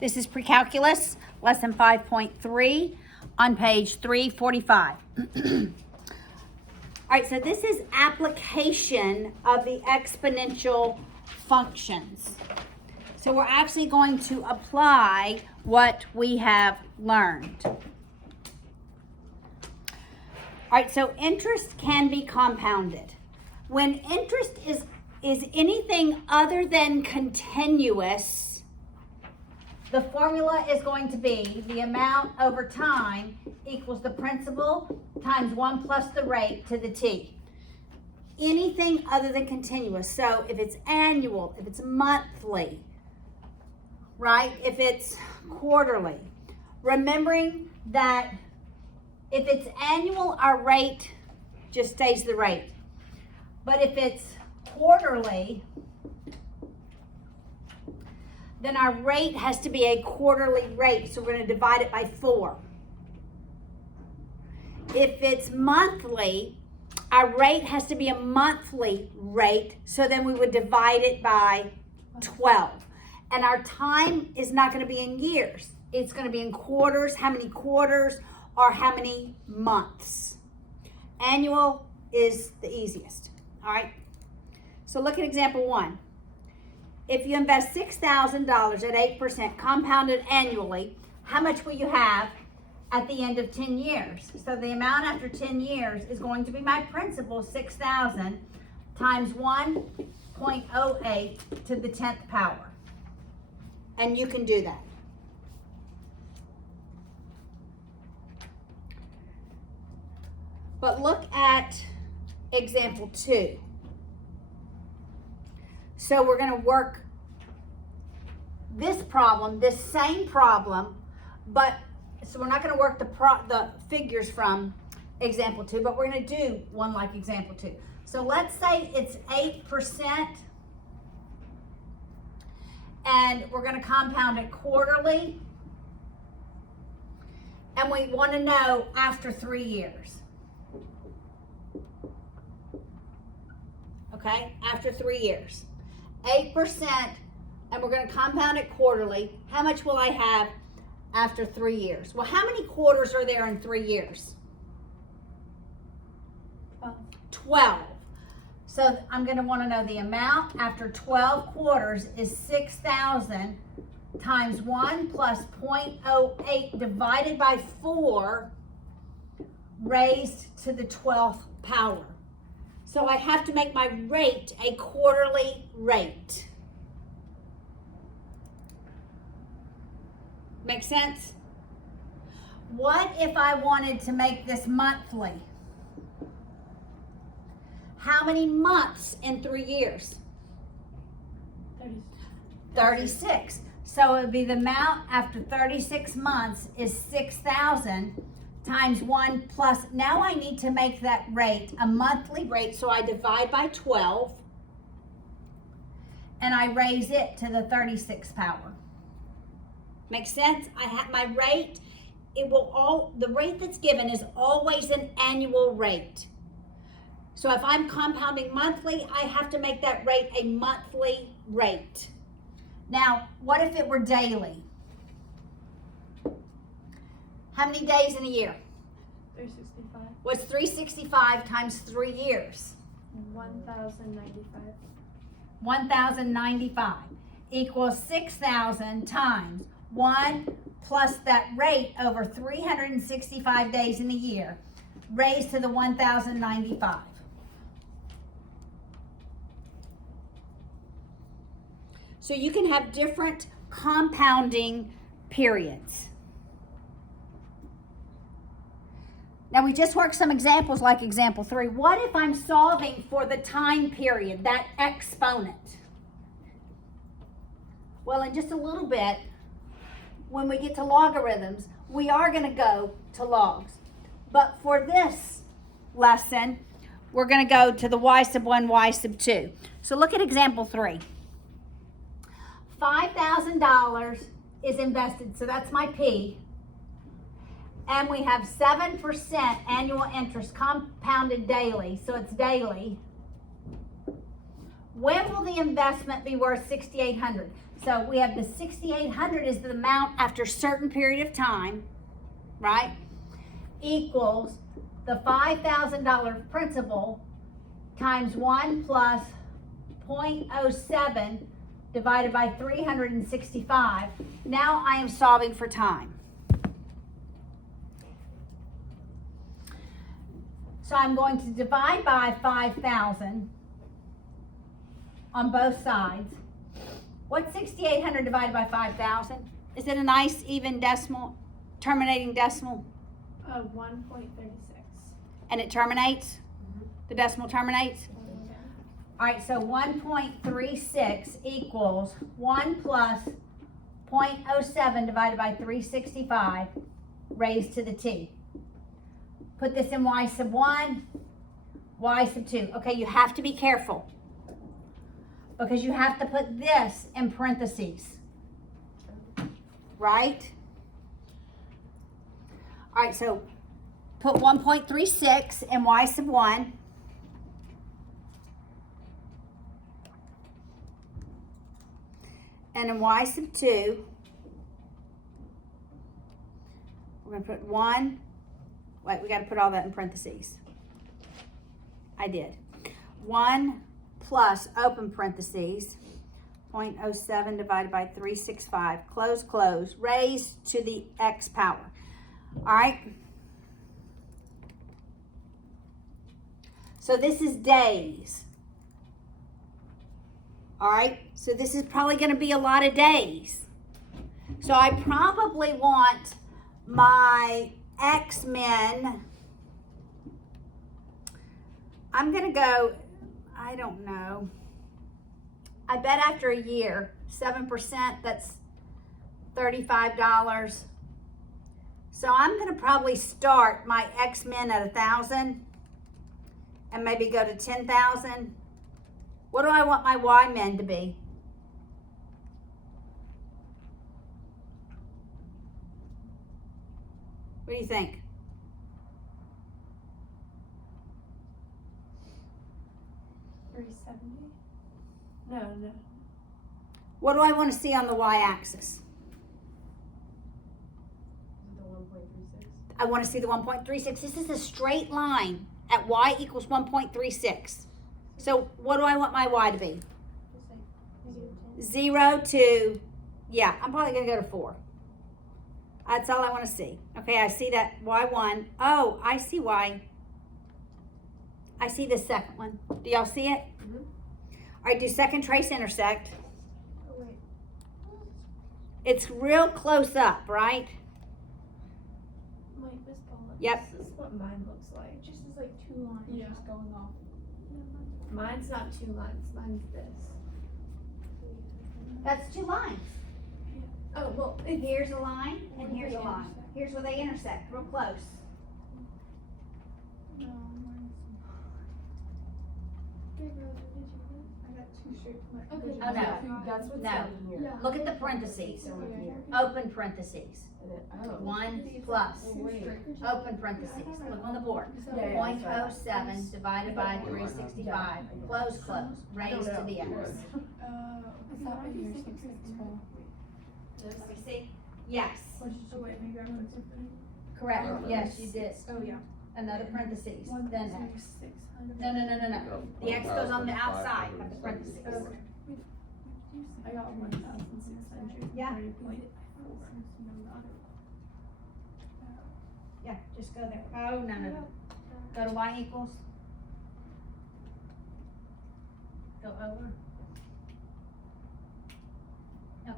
This is Precalculus, lesson 5.3 on page 345. All right, so this is application of the exponential functions. So we're actually going to apply what we have learned. All right, so interest can be compounded. When interest is anything other than continuous, the formula is going to be the amount over time equals the principal times 1 plus the rate to the t. Anything other than continuous. So if it's annual, if it's monthly, right? If it's quarterly. Remembering that if it's annual, our rate just stays the rate. But if it's quarterly, then our rate has to be a quarterly rate. So we're going to divide it by 4. If it's monthly, our rate has to be a monthly rate. So then we would divide it by 12. And our time is not going to be in years. It's going to be in quarters, how many quarters or how many months. Annual is the easiest. All right. So look at example 1. If you invest $6,000 at 8% compounded annually, how much will you have at the end of 10 years? So the amount after 10 years is going to be my principal, 6,000 times 1.08 to the 10th power. And you can do that. But look at example 2. So we're going to work this problem, this same problem, but so we're not going to work the figures from example 2, but we're going to do one like example 2. So let's say it's 8%, and we're going to compound it quarterly, and we want to know after 3 years. Okay, after 3 years. 8%, and we're going to compound it quarterly. How much will I have after 3 years? Well, how many quarters are there in 3 years? 12. So I'm going to want to know the amount after 12 quarters is 6,000 times 1 plus 0.08 divided by 4 raised to the 12th power. So I have to make my rate a quarterly rate. Make sense? What if I wanted to make this monthly? How many months in 3 years? 36. So it would be the amount after 36 months is 6,000 times 1 plus, now I need to make that rate a monthly rate, so I divide by 12 and I raise it to the 36th power. Makes sense? I have my rate, the rate that's given is always an annual rate. So if I'm compounding monthly, I have to make that rate a monthly rate. Now, what if it were daily? How many days in a year? 365. What's 365 times 3 years? 1,095. 1,095 equals 6,000 times 1 plus that rate over 365 days in a year, raised to the 1,095. So you can have different compounding periods. Now we just worked some examples like example 3. What if I'm solving for the time period, that exponent? Well, in just a little bit, when we get to logarithms, we are going to go to logs. But for this lesson, we're going to go to the y sub 1, y sub 2. So look at example 3. $5,000 is invested, so that's my P. And we have 7% annual interest compounded daily, so it's daily. When will the investment be worth $6,800? So we have the 6,800 is the amount after a certain period of time, right? Equals the $5,000 principal times 1 plus 0.07 divided by 365. Now I am solving for time. So I'm going to divide by 5,000 on both sides. What's 6,800 divided by 5,000? Is it a nice even decimal, terminating decimal? 1.36. And it terminates? The decimal terminates? All right, so 1.36 equals 1 plus 0.07 divided by 365 raised to the t. Put this in y sub 1, y sub 2. Okay, you have to be careful because you have to put this in parentheses, right? All right, so put 1.36 in y sub 1. And in y sub 2, we're going to put 1. Wait, we got to put all that in parentheses. I did. 1 plus open parentheses, 0.07 divided by 365, close, close, raised to the x power. All right. So this is days. All right. So this is probably going to be a lot of days. So I probably want my X-Men. I'm going to go, I don't know. I bet after a year, 7%, that's $35. So I'm going to probably start my X-Men at 1,000 and maybe go to 10,000. What do I want my Y-Men to be? What do you think? $370? No. What do I want to see on the Y-axis? The 1.36. I want to see the 1.36. This is a straight line at Y equals 1.36. So what do I want my Y to be? Just like -10. 0 to, yeah, I'm probably going to go to 4. That's all I want to see. Okay, I see that Y1. Oh, I see Y. I see the second one. Do y'all see it? Mhm. All right, do second trace intersect. Oh, wait. It's real close up, right? Wait, this ball. Yep. This is what mine looks like. It just is like 2 lines Yeah. just going off. Mine's not 2 lines. Mine's this. That's 2 lines. Oh, well, And here's a line, and Where do here's a they line. intersect? Here's where they intersect, real close. no, mine's. I got 2 straight from my. Okay. Oh, no. That's what's No. down here. Yeah. Look at the parentheses. So right here. Open parentheses. And then, oh. 1 plus. Oh, wait. Open parentheses. Look on the board. Yeah, yeah. 0.07 divided by 365. Close, close. Raised to the x. I thought maybe yours looks like 12. You see? Yes. Oh, wait, maybe I wrote something. Correct. Yes, you did. Oh, yeah. Another parentheses. Then x. 600. No. The x goes on the outside of the parentheses. Okay. I got 1,600. Yeah. 30.4. Yeah, just go there. Oh, no. Go to y equals. Go over. No.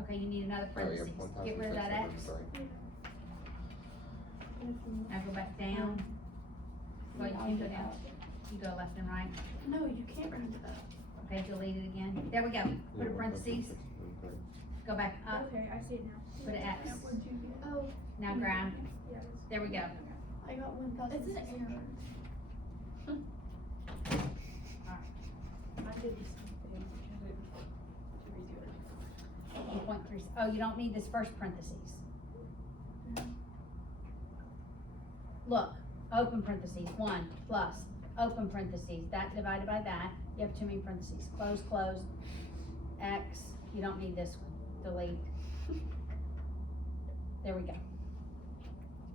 Okay, you need another parentheses. Get rid of that x. Now go back down. Well, you go down. You go left and right. No, you can't round it up. Okay, delete it again. There we go. Put a parentheses. Go back up. Okay, I see it now. Put an X. What'd you get? Oh. Now grab. Yeah. There we go. I got 1,000. It's an error. I did the same thing. To redo it. 1.3. Oh, you don't need this first parentheses. Look, open parentheses. 1 plus open parentheses. That divided by that. You have too many parentheses. Close, close. X. You don't need this one. Delete. There we go.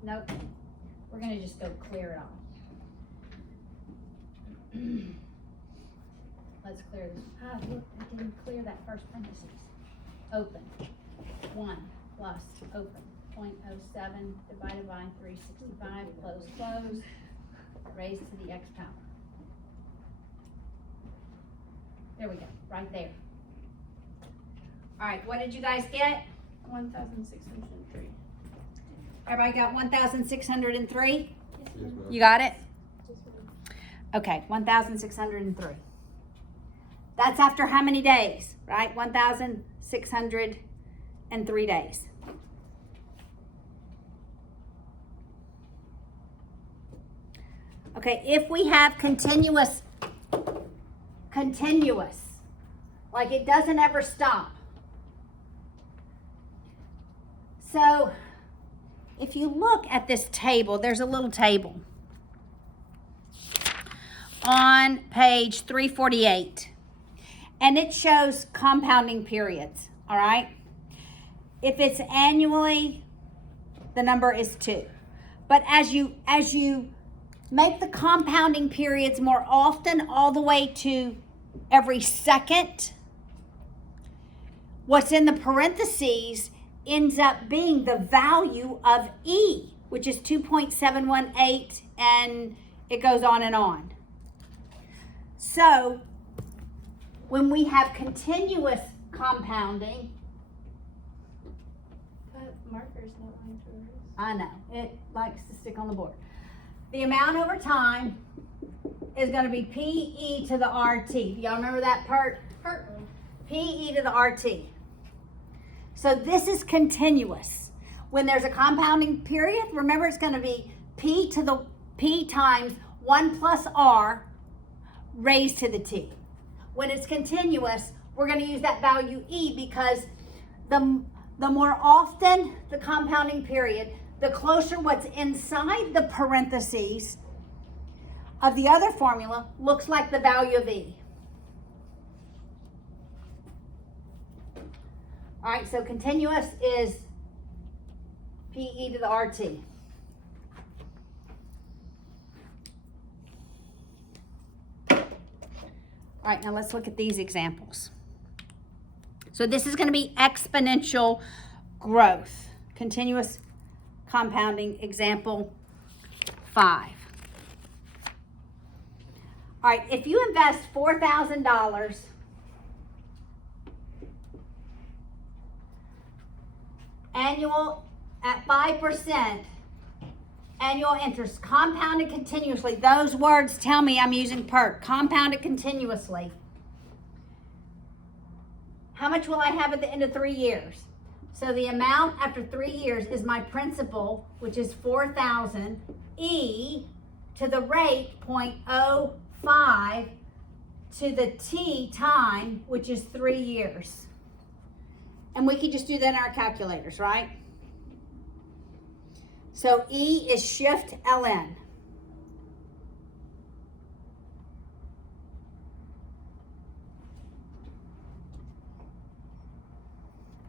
Nope. We're gonna just go clear it all. Let's clear this. Ah, look, I didn't clear that first parentheses. Open. 1 plus open. 0.07 divided by 365. Close, close. Raised to the x power. There we go. Right there. All right, what did you guys get? 1,603. Everybody got 1,603? Yes, ma'am. You got it? Okay, 1,603. That's after how many days, right? 1,603 days. Okay, if we have continuous, like it doesn't ever stop. So, if you look at this table, there's a little table on page 348, and it shows compounding periods, all right? If it's annually, the number is 2. But as you make the compounding periods more often, all the way to every second, what's in the parentheses ends up being the value of E, which is 2.718, and it goes on and on. So, when we have continuous compounding, That marker's not on to erase. I know, it likes to stick on the board. The amount over time is going to be PE to the RT. Do y'all remember that part? PE to the RT. So this is continuous. When there's a compounding period, remember it's going to be P times 1 plus R raised to the T. When it's continuous, we're going to use that value E because the more often the compounding period, the closer what's inside the parentheses of the other formula looks like the value of E. All right, so continuous is PE to the RT. All right, now let's look at these examples. So this is going to be exponential growth. Continuous compounding, example 5. All right, if you invest $4,000 annual at 5% annual interest, compounded continuously. Those words tell me I'm using PERC. Compounded continuously. How much will I have at the end of 3 years? So the amount after 3 years is my principal, which is 4,000, E to the rate 0.05 to the T time, which is 3 years. And we could just do that in our calculators, right? So E is shift ln.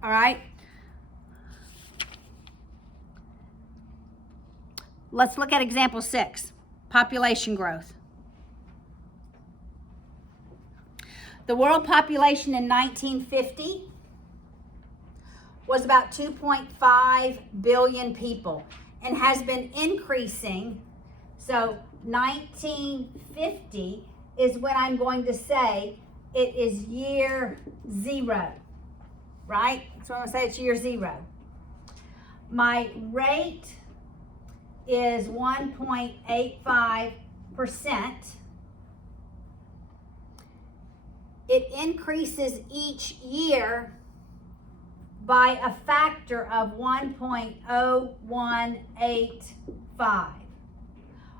All right. Let's look at example 6, population growth. The world population in 1950 was about 2.5 billion people and has been increasing. So 1950 is when I'm going to say it is year 0, right? So I'm going to say it's year 0. My rate is 1.85%. It increases each year by a factor of 1.0185. All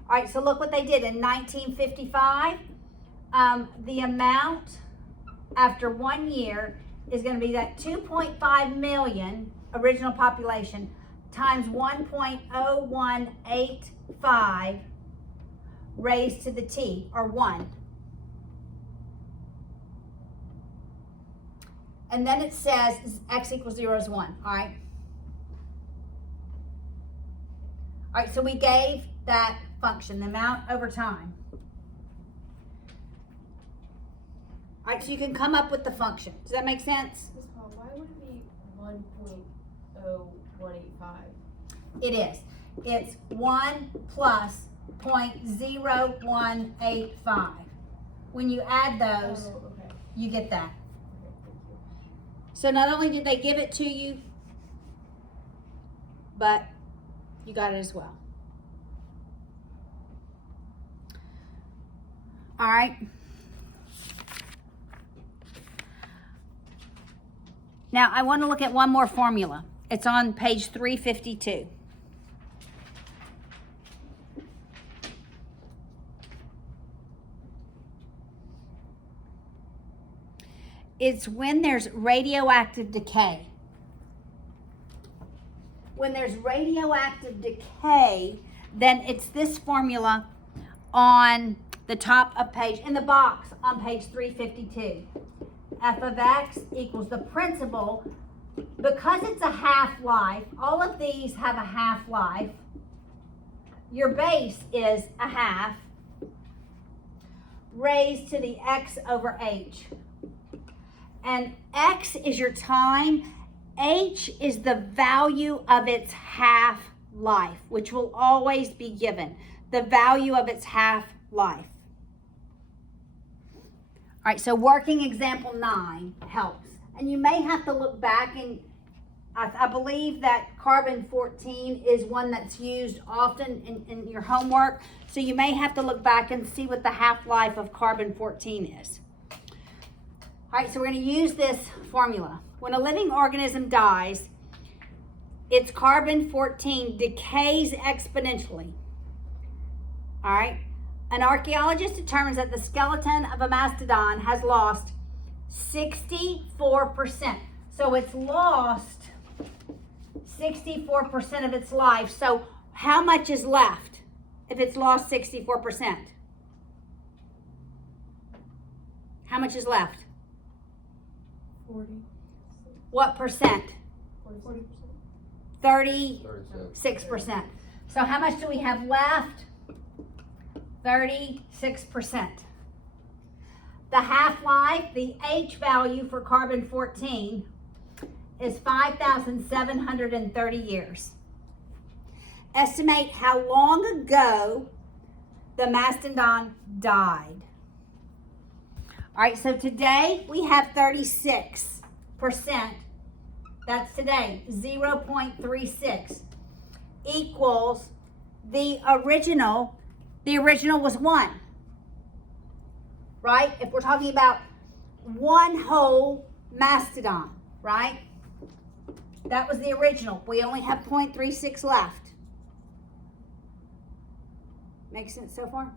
right, so look what they did in 1955. The amount after 1 year is going to be that 2.5 million original population times 1.0185 raised to the T, or 1. And then it says x equals 0 is 1, all right? All right, so we gave that function, the amount over time. All right, so you can come up with the function. Does that make sense? Ms. Paul, why would it be 1.0185? It is. It's 1 plus 0.0185. When you add those, Oh, okay. you get that. Okay, thank you. So not only did they give it to you, but you got it as well. All right. Now I want to look at one more formula. It's on page 352. It's when there's radioactive decay. When there's radioactive decay, then it's this formula on the top of page, in the box on page 352. F of x equals the principal, because it's a half-life, all of these have a half-life. Your base is a half raised to the x over h. And x is your time, h is the value of its half-life, which will always be given, the value of its half-life. All right, so working example 9 helps. And you may have to look back, and I believe that carbon 14 is one that's used often in your homework. So you may have to look back and see what the half-life of carbon 14 is. All right, so we're going to use this formula. When a living organism dies, its carbon 14 decays exponentially. All right. An archaeologist determines that the skeleton of a mastodon has lost 64%. So it's lost 64% of its life. So how much is left if it's lost 64%? How much is left? 40. What percent? 40%. 36%. So how much do we have left? 36%. The half-life, the H value for carbon 14 is 5,730 years. Estimate how long ago the mastodon died. All right, so today we have 36%. That's today, 0.36 equals the original. The original was 1, right? If we're talking about one whole mastodon, right? That was the original. We only have 0.36 left. Makes sense so far?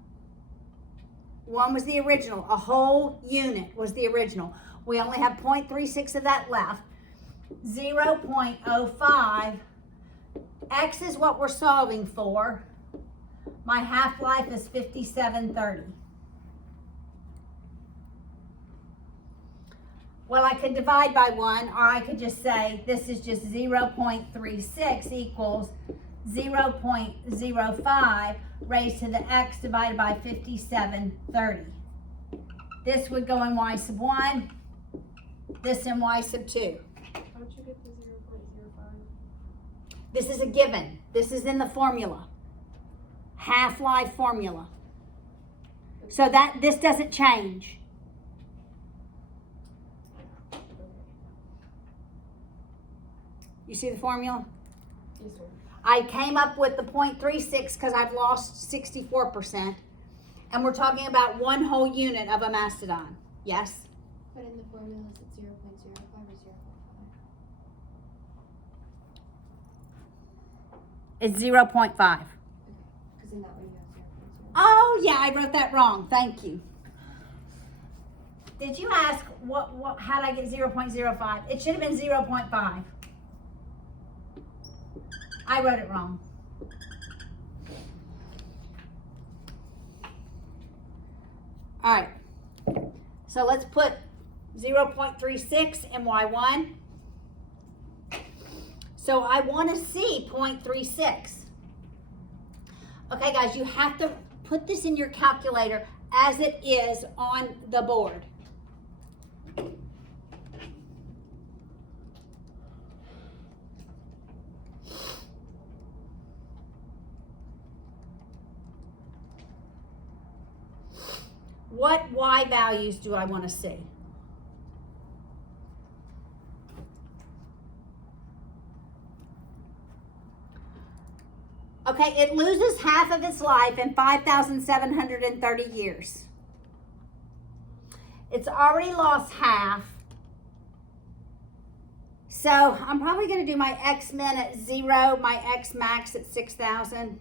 1 was the original. A whole unit was the original. We only have 0.36 of that left. 0.05. X is what we're solving for. My half-life is 5730. Well, I could divide by 1, or I could just say this is just 0.36 equals 0.05 raised to the x divided by 5730. This would go in y sub 1, this in y sub 2. How'd you get the 0.05? This is a given. This is in the formula. Half-life formula. So that this doesn't change. You see the formula? Yes, sir. I came up with the 0.36 because I've lost 64%. And we're talking about one whole unit of a mastodon. Yes? But in the formula, is it 0.05 or 0.5? It's 0.5. Because in that one you have 0.05. Oh, yeah, I wrote that wrong. Thank you. Did you ask how did I get 0.05? It should have been 0.5. I wrote it wrong. All right. So let's put 0.36 in Y1. So I want to see 0.36. Okay, guys, you have to put this in your calculator as it is on the board. What Y values do I want to see? Okay, it loses half of its life in 5,730 years. It's already lost half. So I'm probably going to do my X min at 0, my X max at 6,000.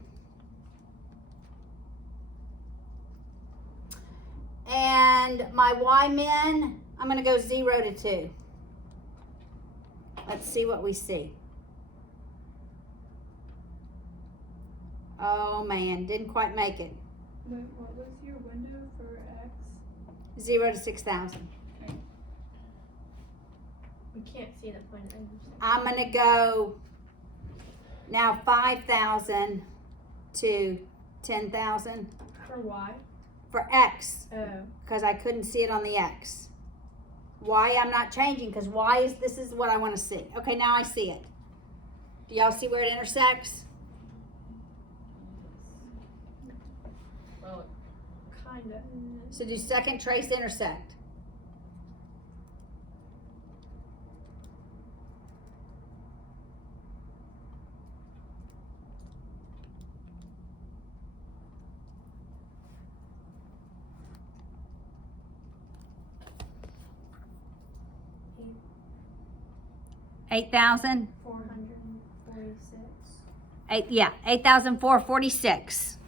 And my Y min, I'm going to go 0 to 2. Let's see what we see. Oh man, didn't quite make it. Wait, what was your window for X? 0 to 6,000. We can't see the point of intersection. I'm going to go now 5,000 to 10,000 For Y? for X, Oh. because I couldn't see it on the X. Y I'm not changing because this is what I want to see. Okay, now I see it. Do y'all see where it intersects? Well, kinda. So do second trace intersect. $8,000. 446. 8,446.